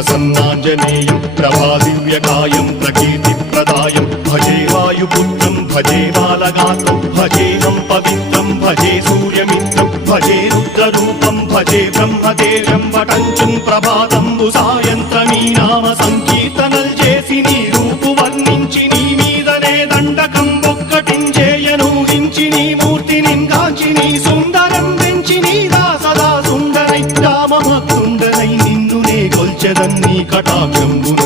ప్రసన్నాంజనేయం ప్రభాదివ్యకాయం ప్రకీర్తిప్రదాయం భజే వాయుపుత్రం భజే బాలగాత్రం భజేహం పవిత్రం భజే సూర్యమిత్రం భజే రుద్రరూపం భజే బ్రహ్మదేవం వటంచుం ప్రభాతంబు సాయంత్రమీ నామ సంకీర్తనల్ చేసి నీ రూపు వర్ణించి నీ మీదనే దండకం ఒక్కటించేయను హించి నీ మూర్తిని కాంచి నీ సుందరం పెంచి నీ దాసదా సుందరై రామభక్తుండనై నిన్ను నే కొల్చెదన్ నీ కటాక్షంబున